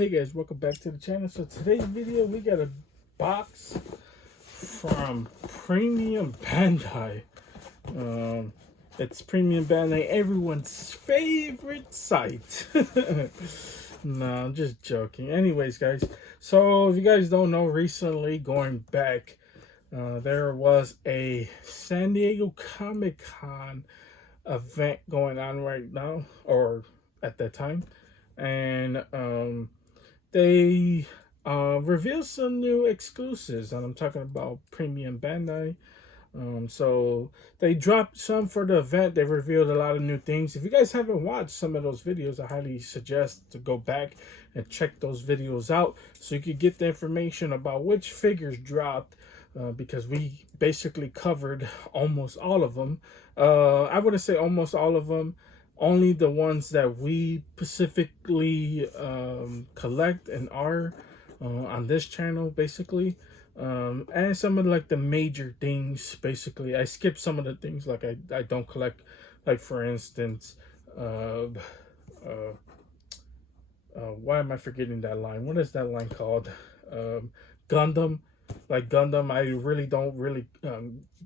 Hey guys, welcome back to the channel. So today's video, we got a box from Premium Bandai. It's Premium Bandai, everyone's favorite site. No, I'm just joking. Anyways, guys, so if you guys don't know, recently, going back, there was a San Diego Comic-Con event going on right now, or at that time. And they revealed some new exclusives, and I'm talking about Premium Bandai. So they dropped some for the event. They revealed a lot of new things. If you guys haven't watched some of those videos, I highly suggest to go back and check those videos out so you could get the information about which figures dropped, because we basically covered almost all of them. I wouldn't say almost all of them, only the ones that we specifically collect and are on this channel, basically. And some of like the major things, basically. I skipped some of the things like I don't collect, like for instance, why am I forgetting that line? What is that line called? Gundam. Like Gundam, I really don't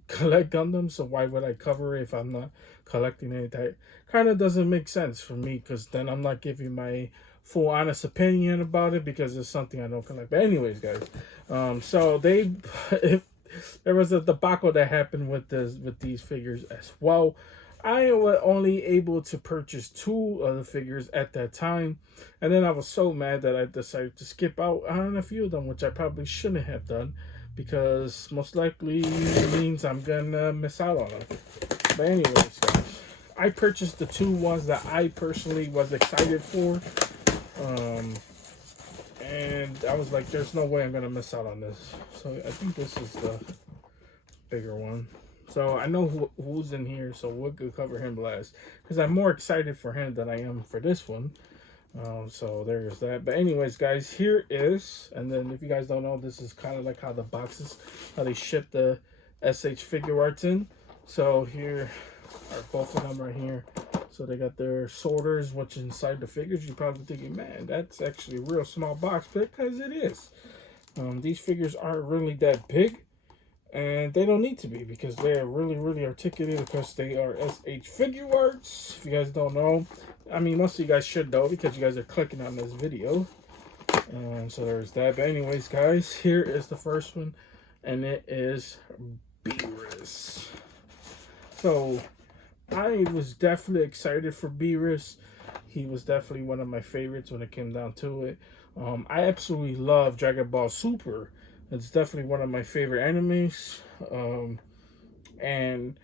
collect Gundam, so why would I cover it if I'm not collecting it? That kind of doesn't make sense for me, because then I'm not giving my full honest opinion about it, because it's something I don't collect. But anyways, guys, so there was a debacle that happened with these figures as well. I was only able to purchase 2 of the figures at that time, and then I was so mad that I decided to skip out on a few of them, which I probably shouldn't have done, because most likely means I'm gonna miss out on them. But anyways, guys, I purchased the 2 ones that I personally was excited for, and I was like, there's no way I'm gonna miss out on this. So I think this is the bigger one. So I know who's in here, so we'll cover him last, because I'm more excited for him than I am for this one. So there's that. But anyways, guys, here is, and then if you guys don't know, this is kind of like how the boxes, how they ship the S.H.Figuarts in. So here are both of them right here. So they got their sorters, which inside the figures. You're probably thinking, man, that's actually a real small box, because it is. These figures aren't really that big. And they don't need to be, because they are really articulated, because they are S.H.Figuarts. If you guys don't know, I mean, most of you guys should know, because you guys are clicking on this video. So there's that. But anyways, guys, here is the first one, and it is Beerus. So I was definitely excited for Beerus. He was definitely one of my favorites when it came down to it. I absolutely love Dragon Ball Super. It's definitely one of my favorite animes, and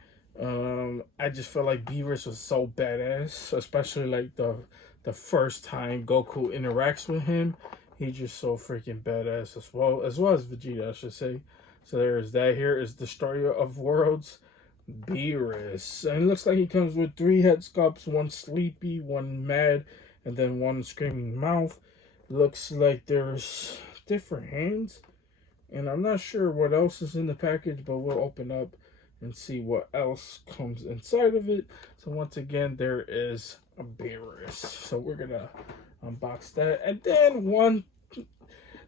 I just felt like Beerus was so badass, especially like the first time Goku interacts with him. He's just so freaking badass, as well as Vegeta, I should say. So there's that. Here is Destroyer of Worlds, Beerus, and it looks like he comes with 3 head sculpts: 1 sleepy, 1 mad, and then 1 screaming mouth. Looks like there's different hands. And I'm not sure what else is in the package, but we'll open up and see what else comes inside of it. So once again, there is a Beerus. So we're gonna unbox that. And then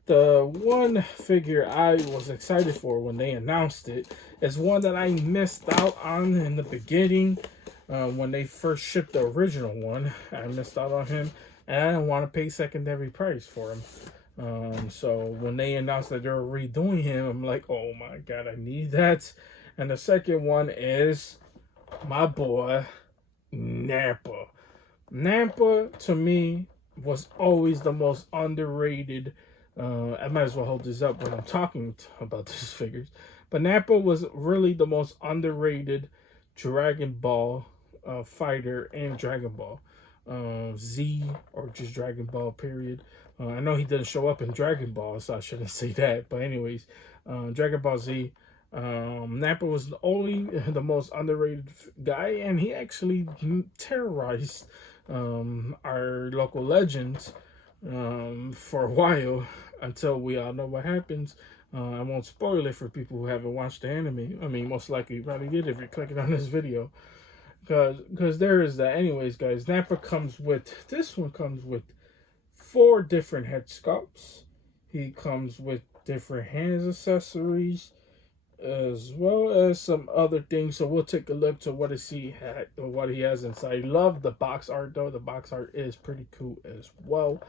the one figure I was excited for when they announced it is one that I missed out on in the beginning. When they first shipped the original one, I missed out on him, and I didn't want to pay secondary price for him. So when they announced that they're redoing him, I'm like, oh my god, I need that. And the second one is my boy Nappa. Nappa, to me, was always the most underrated. I might as well hold this up when I'm talking about these figures, but Nappa was really the most underrated Dragon Ball fighter in Dragon Ball Z, or just Dragon Ball period. I know he doesn't show up in Dragon Ball, so I shouldn't say that. But anyways, Dragon Ball Z, Nappa was the most underrated guy, and he actually terrorized our local legends for a while, until we all know what happens. I won't spoil it for people who haven't watched the anime. I mean, most likely you probably did if you're clicking on this video. Because there is that. Anyways, guys, Nappa comes with, this one comes with 4 different head sculpts. He comes with different hands accessories as well as some other things. So we'll take a look to what he has inside. Love the box art though. The box art is pretty cool as well.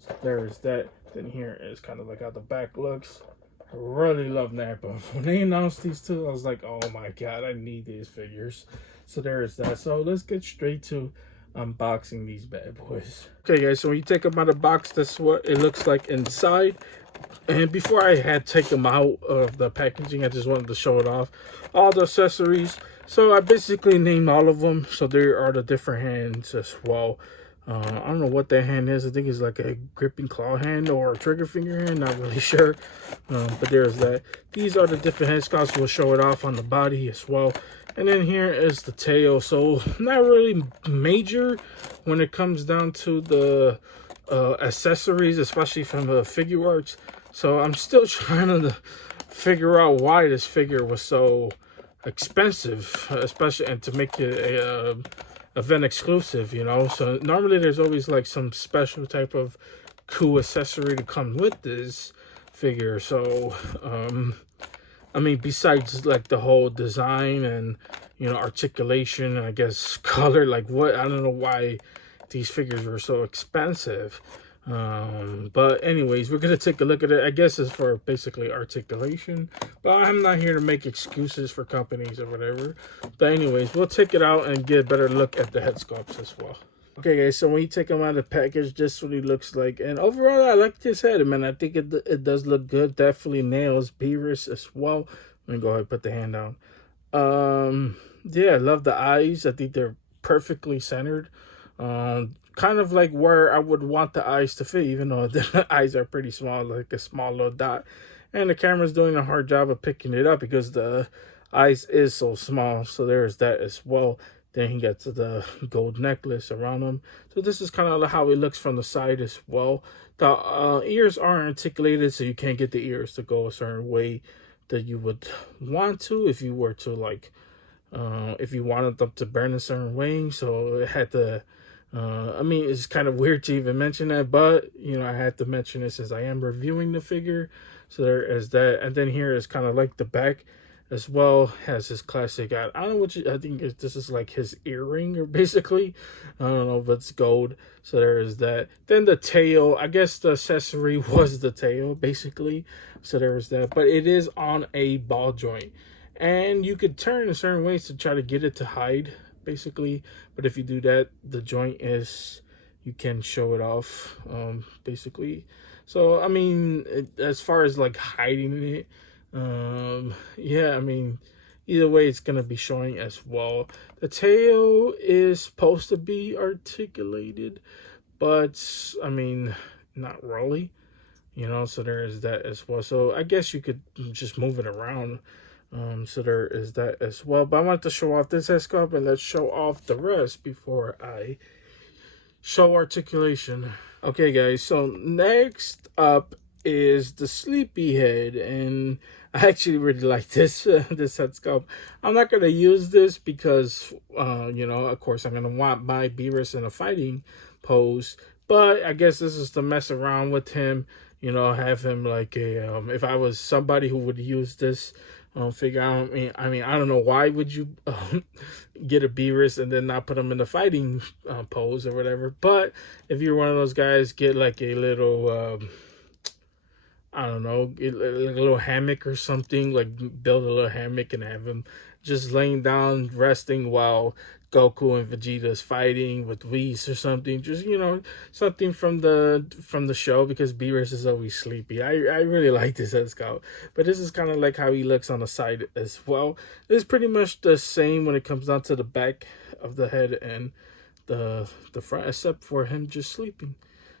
So there's that. Then here is kind of like how the back looks. I really love Nappa. When they announced these two, I was like, oh my god, I need these figures. So there's that. So let's get straight to unboxing these bad boys. Okay guys, so when you take them out of the box, that's what it looks like inside. And before I had to take them out of the packaging, I just wanted to show it off. All the accessories. So I basically named all of them. So there are the different hands as well. I don't know what that hand is. I think it's like a gripping claw hand or a trigger finger hand. Not really sure. But there's that. These are the different head sculpts. We'll show it off on the body as well. And then here is the tail. So not really major when it comes down to the accessories, especially from the Figuarts. So I'm still trying to figure out why this figure was so expensive, especially and to make it a event exclusive, you know. So normally there's always like some special type of cool accessory to come with this figure. So I mean, besides like the whole design and, you know, articulation, I guess color, like what, I don't know why these figures were so expensive. But anyways, we're gonna take a look at it. I guess it's for basically articulation, but I'm not here to make excuses for companies or whatever. But anyways, we'll take it out and get a better look at the head sculpts as well. Okay guys, so when you take them out of the package, this is what he looks like. And overall, I like this head, man. I think it does look good. Definitely nails Beerus as well. Let me go ahead and put the hand down. Yeah, I love the eyes. I think they're perfectly centered. Kind of like where I would want the eyes to fit, even though the eyes are pretty small, like a small little dot. And the camera's doing a hard job of picking it up because the eyes is so small. So there's that as well. Then he gets the gold necklace around him. So this is kind of how it looks from the side as well. The ears aren't articulated, so you can't get the ears to go a certain way that you would want to if you were to like, if you wanted them to burn a certain way. So it had to, I mean, it's kind of weird to even mention that, but, you know, I had to mention it since I am reviewing the figure. So there is that. And then here is kind of like the back as well, has his classic, I don't know what I think this is like his earring, or basically, I don't know if it's gold. So there is that. Then the tail, I guess the accessory was the tail, basically. So there is that, but it is on a ball joint. And you could turn in certain ways to try to get it to hide, basically. But if you do that, the joint is, you can show it off, basically. So, I mean, as far as like hiding it, yeah, I mean, either way, it's gonna be showing as well. The tail is supposed to be articulated, but I mean, not really, you know. So there is that as well. So I guess you could just move it around. So there is that as well. But I want to show off this head sculpt, and let's show off the rest before I show articulation. Okay guys, so next up is the sleepy head, and I actually really like this this head sculpt. I'm not going to use this because you know, of course I'm going to want my Beerus in a fighting pose, but I guess this is to mess around with him, you know, have him like a if I was somebody who would use this figure. I mean, I don't know, why would you get a Beerus and then not put him in the fighting pose or whatever. But if you're one of those guys, get like a little I don't know, get like a little hammock or something, like build a little hammock and have him just laying down resting while Goku and Vegeta's fighting with Whis or something. Just, you know, something from the show, because Beerus is always sleepy. I really like this head sculpt, but this is kind of like how he looks on the side as well. It's pretty much the same when it comes down to the back of the head and the front, except for him just sleeping.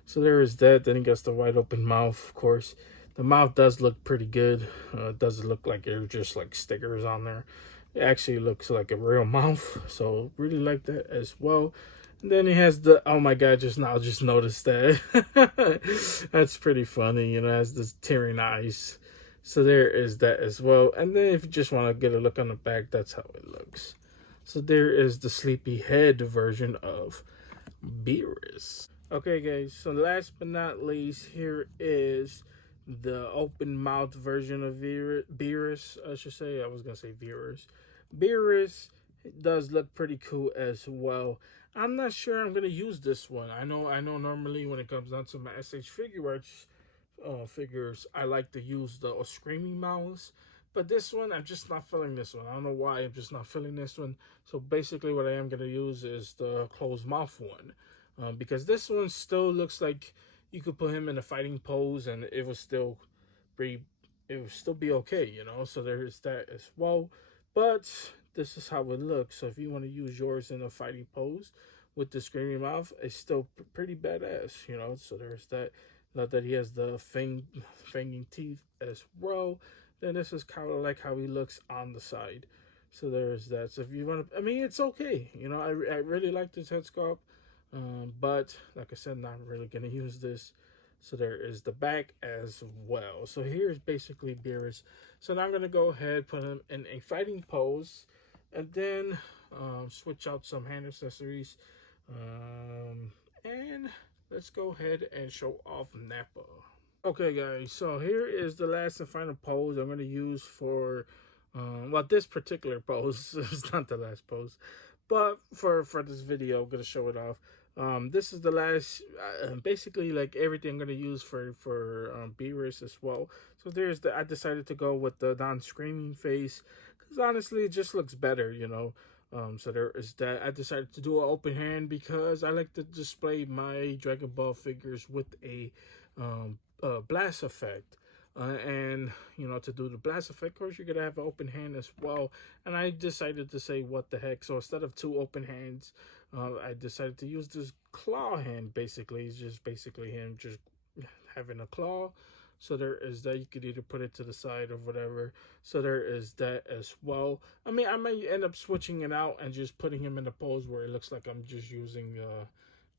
So there is that. Then he gets the wide open mouth, of course. The mouth does look pretty good. It doesn't look like there's just like stickers on there. It actually looks like a real mouth, so really like that as well. And then he has the, oh my god, just noticed that. That's pretty funny, you know, has this tearing eyes. So there is that as well. And then if you just want to get a look on the back, that's how it looks. So there is the sleepy head version of Beerus. Okay, guys. So last but not least, here is the open mouth version of Beerus. I should say. I was gonna say Beerus. Beerus does look pretty cool as well. I'm not sure I'm gonna use this one. I know. Normally, when it comes down to my S.H.Figuarts figures, I like to use the screaming mouse. But this one, I'm just not feeling this one. I don't know why. I'm just not feeling this one. So basically, what I am gonna use is the closed mouth one. Because this one still looks like you could put him in a fighting pose and it was still pretty, it would still be okay, you know. So there is that as well. But this is how it looks. So if you want to use yours in a fighting pose with the screaming mouth, it's still pretty badass, you know. So there's that. Not that he has the fanging teeth as well. Then this is kind of like how he looks on the side. So there's that. So if you want to, I mean, it's okay. You know, I really like this head sculpt. But like I said, not really gonna use this. So there is the back as well. So here's basically Beerus. So now I'm gonna go ahead, put him in a fighting pose, and then switch out some hand accessories. And let's go ahead and show off Nappa. Okay, guys, so here is the last and final pose I'm going to use for, well, this particular pose is not the last pose, but for this video, I'm going to show it off. This is the last, basically like everything I'm going to use for Beerus as well. So there's I decided to go with the non-screaming face, because honestly, it just looks better, you know. So there is that. I decided to do an open hand because I like to display my Dragon Ball figures with a blast effect. And you know, to do the blast effect, of course, you're gonna have an open hand as well. And I decided to say, what the heck? So instead of two open hands, I decided to use this claw hand. Basically, it's just basically him just having a claw. So there is that. You could either put it to the side or whatever. So there is that as well. I mean, I might end up switching it out and just putting him in a pose where it looks like I'm just using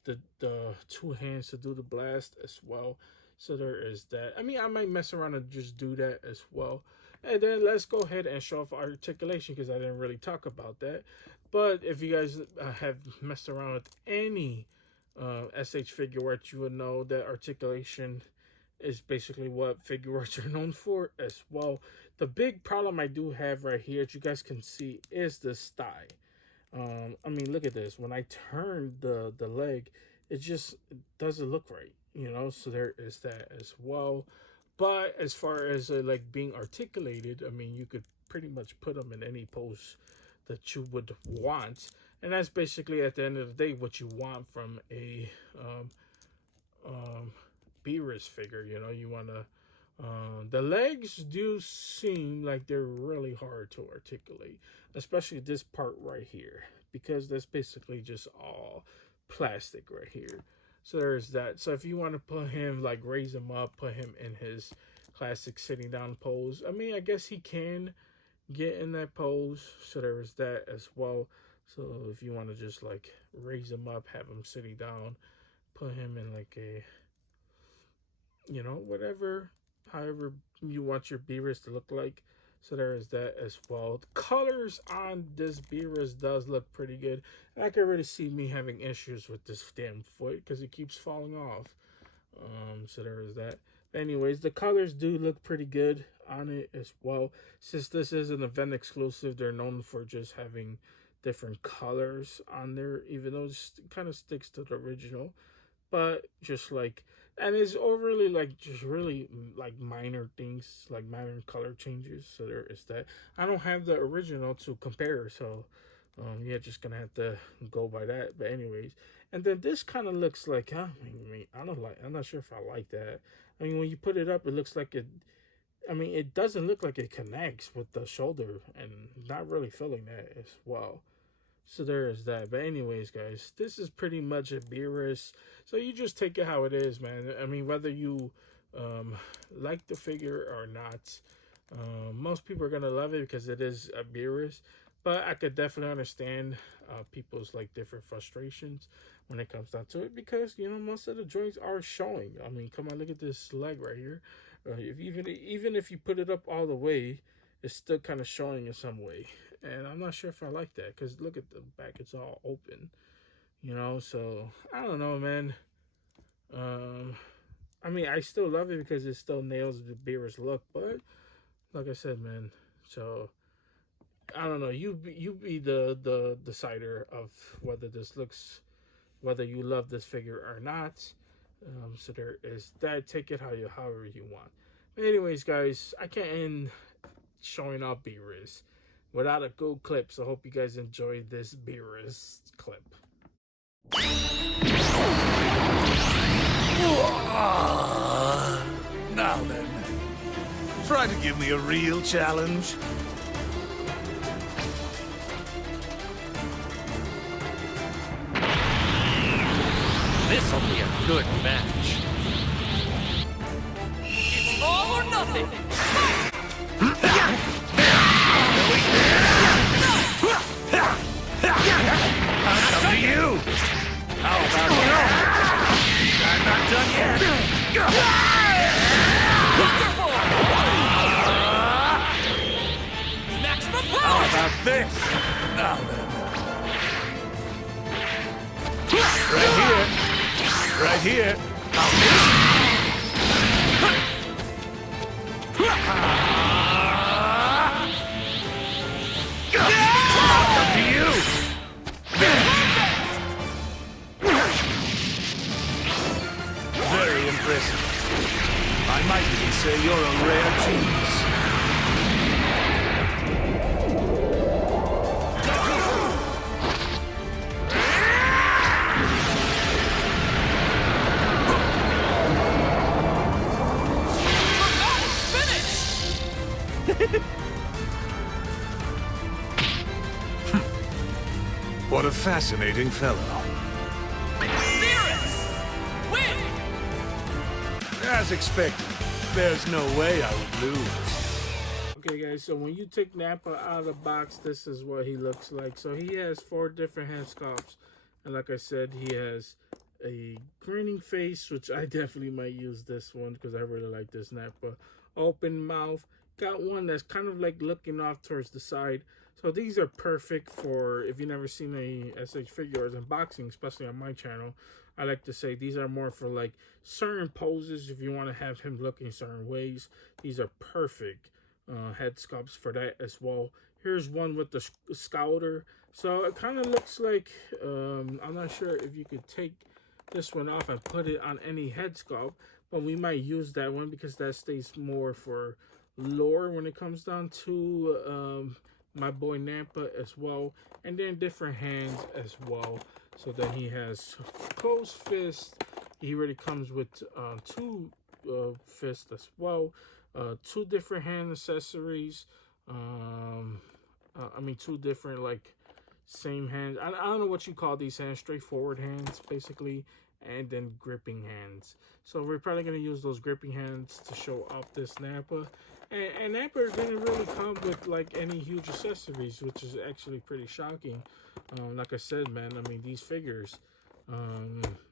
the two hands to do the blast as well. So there is that. I mean, I might mess around and just do that as well. And then let's go ahead and show off articulation, because I didn't really talk about that. But if you guys have messed around with any S.H.Figuarts, you would know that articulation is basically what Figuarts are known for as well. The big problem I do have right here, as you guys can see, is this thigh. I mean, look at this. When I turn the leg, it doesn't look right, you know. So there is that as well. But as far as like being articulated, I mean, you could pretty much put them in any pose that you would want, and that's basically at the end of the day what you want from a Beerus figure. You know, you want to. The legs do seem like they're really hard to articulate, especially this part right here, because that's basically just all plastic right here. So there's that. So if you want to put him, like raise him up, put him in his classic sitting down pose, I mean, I guess he can get in that pose. So there's that as well. So if you want to just like raise him up, have him sitting down, put him in like a, you know, whatever, however you want your Beerus to look like. So there is that as well. The colors on this Beerus does look pretty good. And I can really see me having issues with this damn foot because it keeps falling off. So there is that. Anyways, the colors do look pretty good on it as well. Since this is an event exclusive, they're known for just having different colors on there, even though it kind of sticks to the original. But just like, and it's overly like just really like minor things, like minor color changes. So there is that. I don't have the original to compare, so yeah, just gonna have to go by that. But anyways, and then this kind of looks like, huh? I mean, I don't like. I'm not sure if I like that. I mean, when you put it up, it looks like it. I mean, it doesn't look like it connects with the shoulder, and not really feeling that as well. So there is that. But anyways, guys, this is pretty much a Beerus. So you just take it how it is, man. I mean, whether you like the figure or not, most people are gonna love it because it is a Beerus. But I could definitely understand people's like different frustrations when it comes down to it, because you know most of the joints are showing. I mean, come on, look at this leg right here. If even if you put it up all the way, it's still kind of showing in some way. And I'm not sure if I like that, because look at the back, it's all open, you know. So I don't know, man. I mean, I still love it because it still nails the Beerus look, but like I said, man, so I don't know. You be the decider of whether this looks, whether you love this figure or not. So there is that. Take it however you want. But anyways, guys, I can't end showing off Beerus without a good clip. So I hope you guys enjoyed this Beerus clip. Now then, try to give me a real challenge. This'll be a good match. It's all or nothing. I'll come to you. How about that? I'm not done yet. Wonderful! Maximum How power! about this? Now then. Right here. Right here. I'll come to you. Very impressive. I might even say you're a rare genius. What a fascinating fellow. Beerus! Win! As expected, there's no way I would lose. Okay, guys, so when you take Nappa out of the box, this is what he looks like. So he has 4 different hand sculpts. And like I said, he has a grinning face, which I definitely might use this one because I really like this Nappa. Open mouth. Got one that's kind of like looking off towards the side. So these are perfect for, if you've never seen a S.H.Figuarts unboxing, especially on my channel, I like to say these are more for like certain poses. If you want to have him looking certain ways, these are perfect head sculpts for that as well. Here's one with the scouter. So it kind of looks like, I'm not sure if you could take this one off and put it on any head sculpt, but we might use that one because that stays more for lore when it comes down to my boy Nappa as well. And then different hands as well. So then he has closed fist. He already comes with 2 fists as well. 2 different hand accessories. I mean 2 different like same hands. I don't know what you call these hands. Straightforward hands basically. And then gripping hands. So we're probably going to use those gripping hands to show off this Nappa. And Nappa didn't really come with like any huge accessories, which is actually pretty shocking. Like I said, man, I mean, these figures,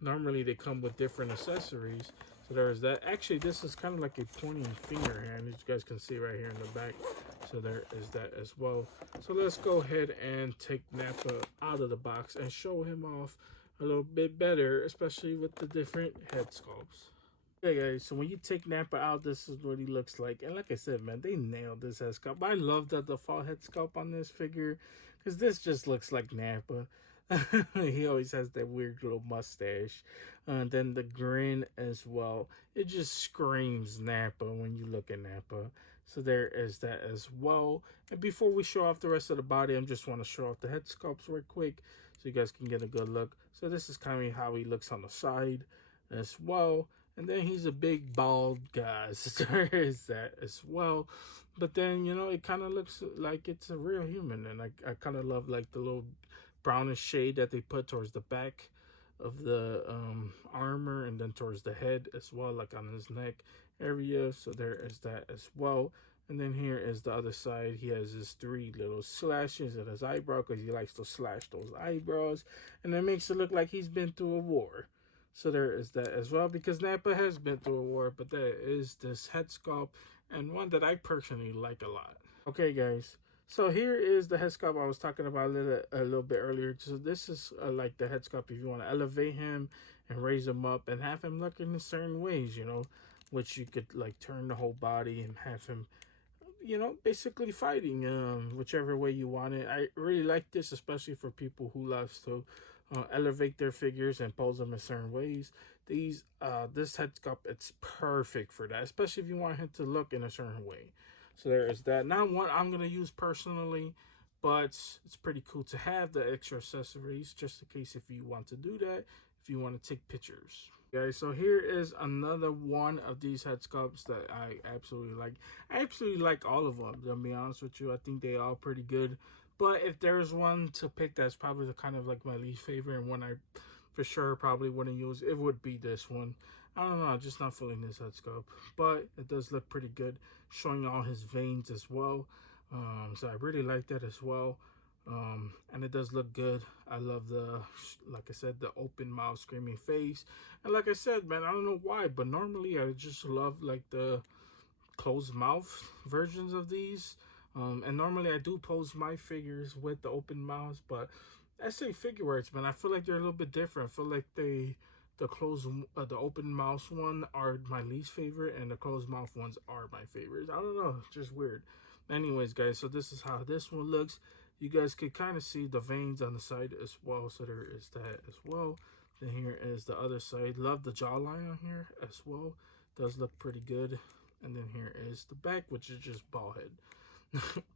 normally they come with different accessories. So there's that. Actually, this is kind of like a pointing finger hand, as you guys can see right here in the back. So there is that as well. So let's go ahead and take Nappa out of the box and show him off a little bit better, especially with the different head sculpts. Okay, guys, so when you take Nappa out, this is what he looks like. And like I said, man, they nailed this head sculpt. I love the default head sculpt on this figure because this just looks like Nappa. He always has that weird little mustache. And then the grin as well. It just screams Nappa when you look at Nappa. So there is that as well. And before we show off the rest of the body, I just want to show off the head sculpts real quick so you guys can get a good look. So this is kind of how he looks on the side as well. And then he's a big bald guy. So there is that as well. But then, you know, it kind of looks like it's a real human. And I kind of love like the little brownish shade that they put towards the back of the armor and then towards the head as well, like on his neck area. So there is that as well. And then here is the other side. He has his 3 little slashes at his eyebrow because he likes to slash those eyebrows. And it makes it look like he's been through a war. So there is that as well, because Nappa has been through a war. But there is this head sculpt, and one that I personally like a lot. Okay, guys. So here is the head sculpt I was talking about a little bit earlier. So this is like the head sculpt if you want to elevate him and raise him up and have him look in certain ways, you know, which you could like turn the whole body and have him, you know, basically fighting whichever way you want it. I really like this, especially for people who loves to elevate their figures and pose them in certain ways. This head sculpt, it's perfect for that, especially if you want him to look in a certain way. So there is that. Not one I'm gonna use personally, but it's pretty cool to have the extra accessories just in case if you want to do that, if you want to take pictures. Okay, so here is another one of these head sculpts that I absolutely like. I absolutely like all of them, to be honest with you. I think they all pretty good. But if there's one to pick that's probably the kind of like my least favorite and one I for sure probably wouldn't use, it would be this one. I don't know, I'm just not feeling this head sculpt. But it does look pretty good, showing all his veins as well. So I really like that as well. And it does look good. I love the, like I said, the open mouth screaming face. And like I said, man, I don't know why, but normally I just love like the closed mouth versions of these. And normally I do pose my figures with the open mouths, but S.H.Figuarts, man, I feel like they're a little bit different. I feel like the open mouth one are my least favorite, and the closed mouth ones are my favorites. I don't know, just weird. Anyways, guys, so this is how this one looks. You guys can kind of see the veins on the side as well, so there is that as well. Then here is the other side. Love the jawline on here as well. Does look pretty good. And then here is the back, which is just ball head.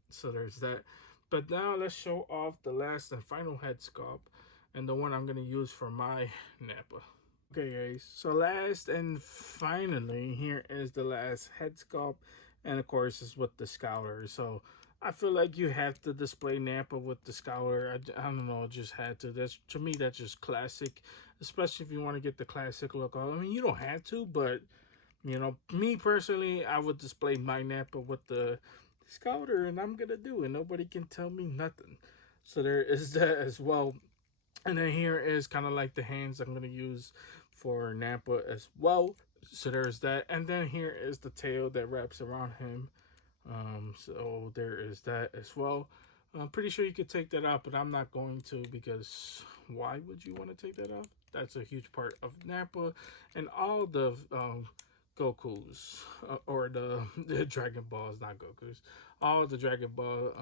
So there's that. But now let's show off the last and final head sculpt, and the one I'm going to use for my Nappa. Okay, guys, so last and finally, here is the last head sculpt, and of course it's with the Scouter. So I feel like you have to display Nappa with the Scouter. I don't know, just had to. That's, to me, that's just classic, especially if you want to get the classic look. I mean, you don't have to, but you know, me personally, I would display my Nappa with the Scouter, and I'm gonna do it. Nobody can tell me nothing. So there is that as well. And then here is kind of like the hands I'm going to use for Nappa as well. So there's that. And then here is the tail that wraps around him. So there is that as well. I'm pretty sure you could take that out, but I'm not going to, because why would you want to take that off? That's a huge part of Nappa and all the Gokus, or the Dragon Balls, not Gokus. All the Dragon Ball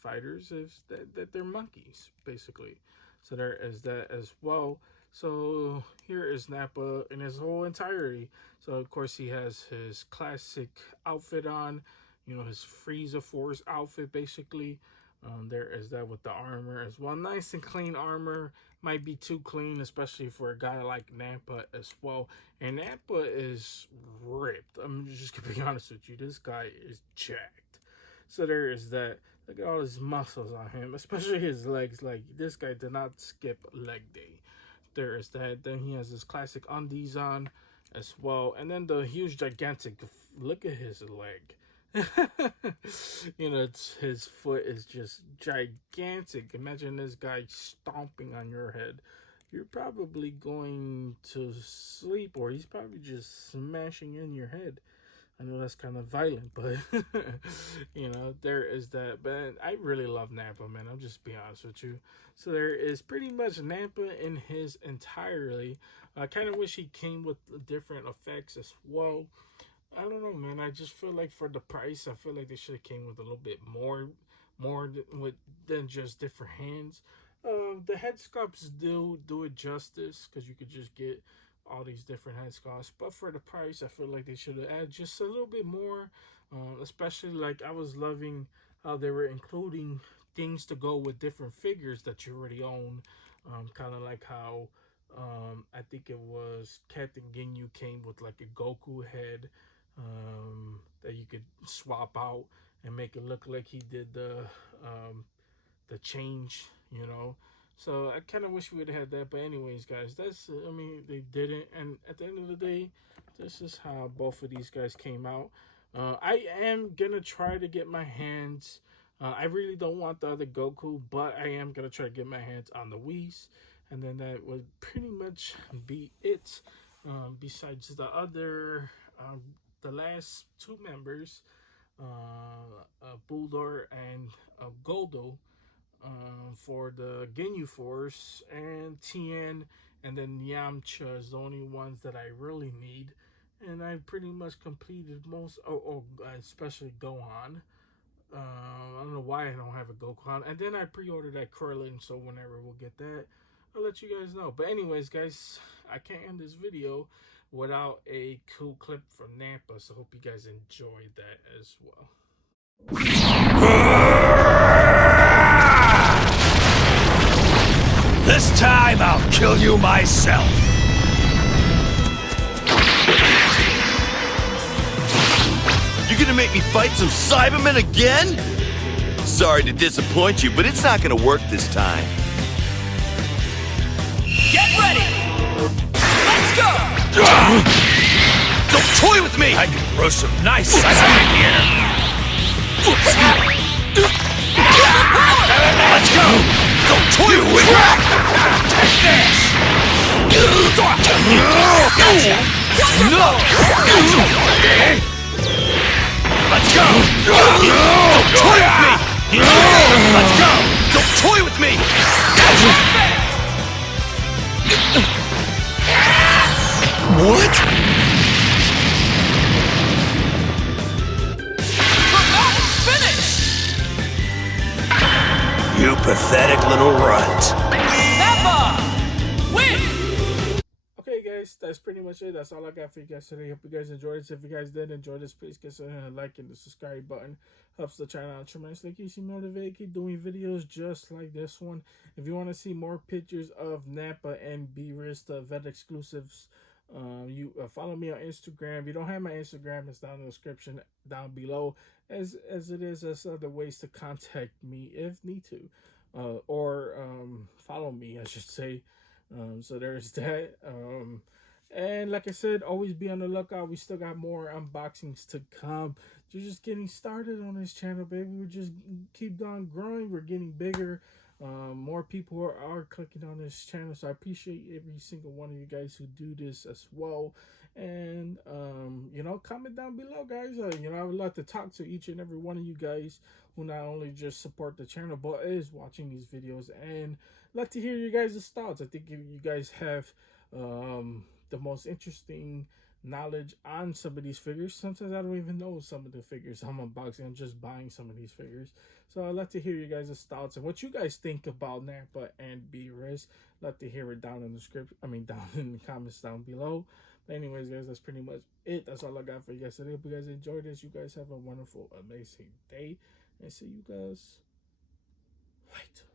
fighters is that they're monkeys, basically. So there is that as well. So here is Nappa in his whole entirety. So of course he has his classic outfit on, you know, his Frieza Force outfit basically. There is that with the armor as well. Nice and clean armor. Might be too clean, especially for a guy like Nappa as well. And Nappa is ripped. I'm just gonna be honest with you. This guy is jacked. So there is that. Look at all his muscles on him, especially his legs. Like, this guy did not skip leg day. There is that. Then he has his classic undies on as well. And then the huge, gigantic, look at his leg. You know, his foot is just gigantic. Imagine this guy stomping on your head. You're probably going to sleep, or he's probably just smashing in your head. I know that's kind of violent, but you know, there is that. But I really love Nappa, man. I'm just being honest with you. So there is pretty much Nappa in his entirety. I kind of wish he came with different effects as well. I don't know, man. I just feel like for the price, I feel like they should have came with a little bit more than just different hands. The head sculpts do it justice, because you could just get all these different head sculpts, but for the price, I feel like they should have added just a little bit more. Especially, like, I was loving how they were including things to go with different figures that you already own. Kind of like how I think it was Captain Ginyu came with like a Goku head that you could swap out and make it look like he did the change, you know. So I kind of wish we would have had that. But anyways, guys, that's, I mean, they didn't. And at the end of the day, this is how both of these guys came out. I am going to try to get my hands. I really don't want the other Goku, but I am going to try to get my hands on the Whis. And then that would pretty much be it. Besides the other, the last two members. Bulldor and Goldo for the Ginyu Force, and Tien and then Yamcha is the only ones that I really need. And I pretty much completed most, especially Gohan. I don't know why I don't have a Gohan. And then I pre-ordered that Krillin, so whenever we'll get that, I'll let you guys know. But anyways, guys, I can't end this video without a cool clip from Nappa, so hope you guys enjoyed that as well. This time I'll kill you myself. You're gonna make me fight some Cybermen again? Sorry to disappoint you, but it's not gonna work this time. Get ready! Let's go! Don't toy with me! I can throw some nice Cybermen here. Let's go! Don't toy with me! Take this! No! Let's go! Don't toy with me! Let's go! Don't toy with me! What? Finish! You pathetic little runt. Nappa! Win! Okay, guys, that's pretty much it. That's all I got for you guys today. Hope you guys enjoyed this. If you guys did enjoy this, please consider a like and the subscribe button. Helps the channel out tremendously. Keeps you motivated. Keep doing videos just like this one. If you want to see more pictures of Nappa and Beerus, the vet exclusives, you follow me on Instagram. If you don't have my Instagram, it's down in the description down below, as it is as other ways to contact me if need to, or follow me, I should say. So there's that. And like I said, always be on the lookout. We still got more unboxings to come. We're just getting started on this channel, baby. We're just keep on growing. We're getting bigger. More people are clicking on this channel, so I appreciate every single one of you guys who do this as well. And you know, comment down below, guys. You know, I would love to talk to each and every one of you guys who not only just support the channel but is watching these videos, and like to hear you guys' thoughts. I think you guys have the most interesting knowledge on some of these figures. Sometimes I don't even know some of the figures I'm unboxing. I'm just buying some of these figures. So I'd like to hear you guys' thoughts and what you guys think about Nappa and Beerus. I'd like to hear it down in the down in the comments down below. But anyways, guys, that's pretty much it. That's all I got for you guys today. If you guys enjoyed this, you guys have a wonderful, amazing day, and see you guys later.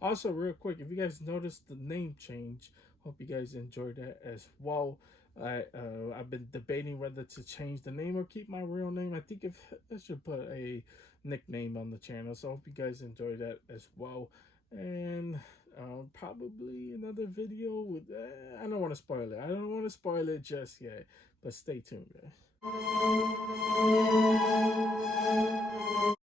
Also, real quick, if you guys noticed the name change, hope you guys enjoyed that as well. I've been debating whether to change the name or keep my real name. I think if I should put a nickname on the channel. So I hope you guys enjoy that as well. And probably another video with I don't want to spoil it. I don't want to spoil it just yet, but stay tuned, guys.